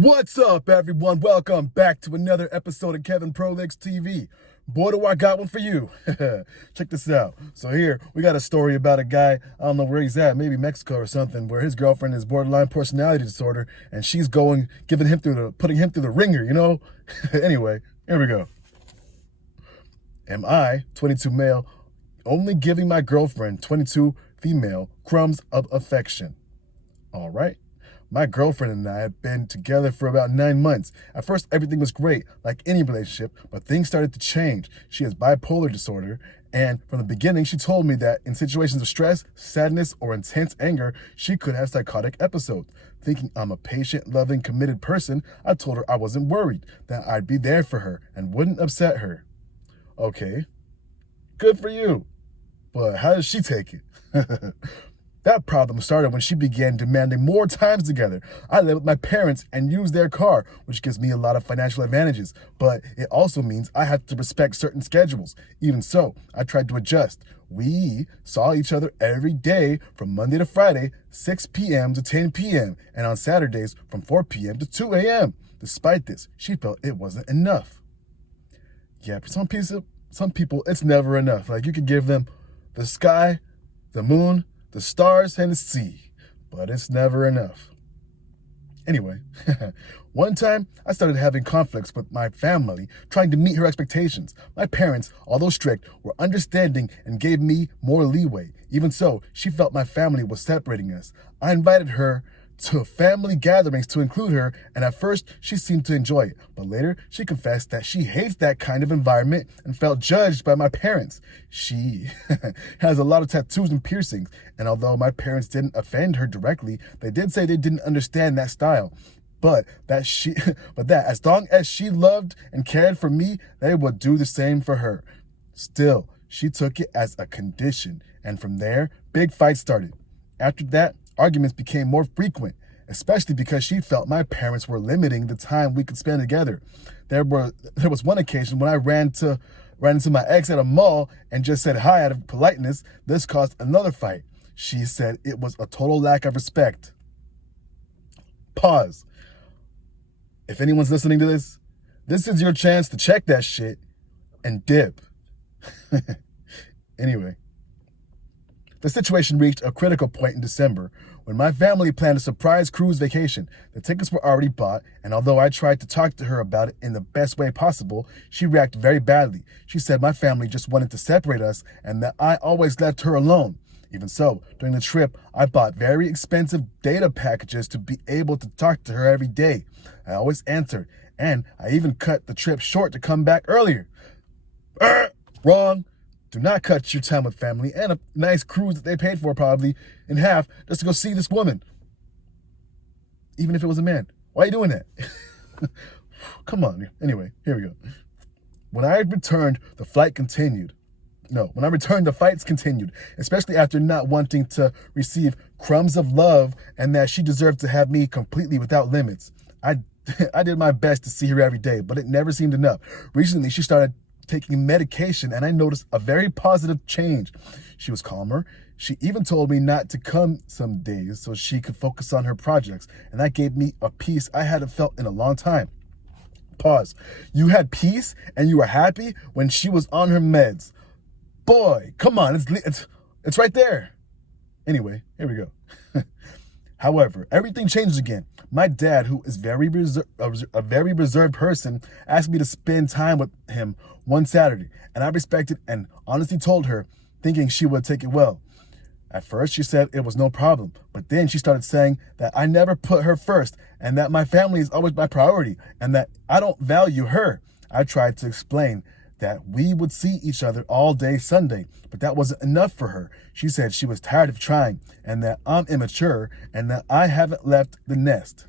What's up, everyone? Welcome back to another episode of Kevin Prolix TV. Boy, do I got one for you. Check this out. So here, we got a story about a guy, I don't know where he's at, maybe Mexico or something, where his girlfriend is borderline personality disorder, and she's putting him through the ringer, you know? Anyway, here we go. Am I, 22 male, only giving my girlfriend, 22 female, crumbs of affection? All right. My girlfriend and I have been together for about 9 months. At first, everything was great, like any relationship, but things started to change. She has bipolar disorder, and from the beginning, she told me that in situations of stress, sadness, or intense anger, she could have psychotic episodes. Thinking I'm a patient, loving, committed person, I told her I wasn't worried, that I'd be there for her and wouldn't upset her. Okay, good for you. But how does she take it? That problem started when she began demanding more times together. I live with my parents and use their car, which gives me a lot of financial advantages, but it also means I have to respect certain schedules. Even so, I tried to adjust. We saw each other every day from Monday to Friday, 6 p.m. to 10 p.m., and on Saturdays from 4 p.m. to 2 a.m. Despite this, she felt it wasn't enough. Yeah, for some people, it's never enough. Like, you could give them the sky, the moon, the stars, and the sea, but it's never enough. Anyway, one time I started having conflicts with my family, trying to meet her expectations. My parents, although strict, were understanding and gave me more leeway. Even so, she felt my family was separating us. I invited her to family gatherings to include her, and at first she seemed to enjoy it, but later she confessed that she hates that kind of environment and felt judged by my parents. She has a lot of tattoos and piercings, and although my parents didn't offend her directly, they did say they didn't understand that style. But that as long as she loved and cared for me, they would do the same for her. Still, she took it as a condition, and from there, big fights started. After that, arguments became more frequent, especially because she felt my parents were limiting the time we could spend together. There was one occasion when I ran into my ex at a mall and just said hi out of politeness. This caused another fight. She said it was a total lack of respect. Pause. If anyone's listening to this is your chance to check that shit and dip. Anyway. The situation reached a critical point in December when my family planned a surprise cruise vacation. The tickets were already bought, and although I tried to talk to her about it in the best way possible, she reacted very badly. She said my family just wanted to separate us and that I always left her alone. Even so, during the trip, I bought very expensive data packages to be able to talk to her every day. I always answered, and I even cut the trip short to come back earlier. Wrong. Do not cut your time with family and a nice cruise that they paid for probably in half just to go see this woman. Even if it was a man. Why are you doing that? Come on. Anyway, here we go. When I returned, the fights continued, especially after not wanting to receive crumbs of love and that she deserved to have me completely without limits. I did my best to see her every day, but it never seemed enough. Recently, she started taking medication, and I noticed a very positive change. She was calmer. She even told me not to come some days so she could focus on her projects, and that gave me a peace I hadn't felt in a long time. Pause. You had peace and you were happy when she was on her meds. Boy, come on, it's right there. Anyway, here we go. However, everything changed again. My dad, who is a very reserved person, asked me to spend time with him one Saturday, and I respected and honestly told her, thinking she would take it well. At first, she said it was no problem, but then she started saying that I never put her first, and that my family is always my priority, and that I don't value her. I tried to explain that we would see each other all day Sunday, but that wasn't enough for her. She said she was tired of trying, and that I'm immature, and that I haven't left the nest.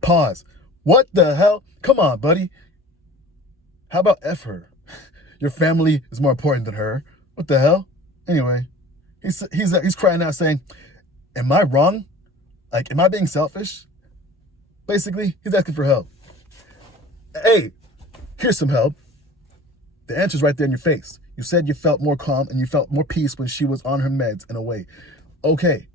Pause. What the hell? Come on, buddy. How about F her? Your family is more important than her. What the hell? Anyway, he's crying out saying, am I wrong? Like, am I being selfish? Basically, he's asking for help. Hey, here's some help. The answer's right there in your face. You said you felt more calm and you felt more peace when she was on her meds in a way. Okay.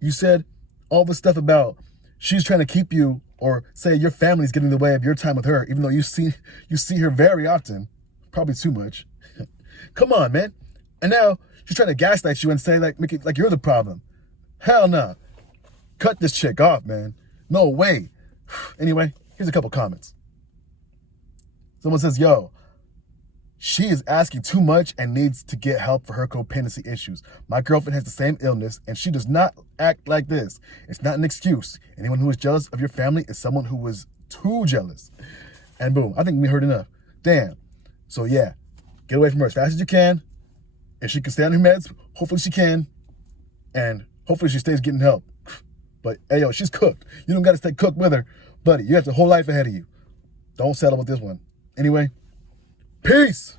You said all the stuff about she's trying to keep you, or say your family's getting in the way of your time with her, even though you see her very often, probably too much. Come on, man. And now she's trying to gaslight you and say make it like you're the problem. Hell no. Cut this chick off, man. No way. Anyway, here's a couple comments. Someone says, yo, she is asking too much and needs to get help for her codependency issues. My girlfriend has the same illness and she does not act like this. It's not an excuse. Anyone who is jealous of your family is someone who is too jealous. And boom, I think we heard enough. Damn. So yeah, get away from her as fast as you can. If she can stay on her meds, hopefully she can. And hopefully she stays getting help. But hey, yo, she's cooked. You don't got to stay cooked with her. Buddy, you have the whole life ahead of you. Don't settle with this one. Anyway, peace.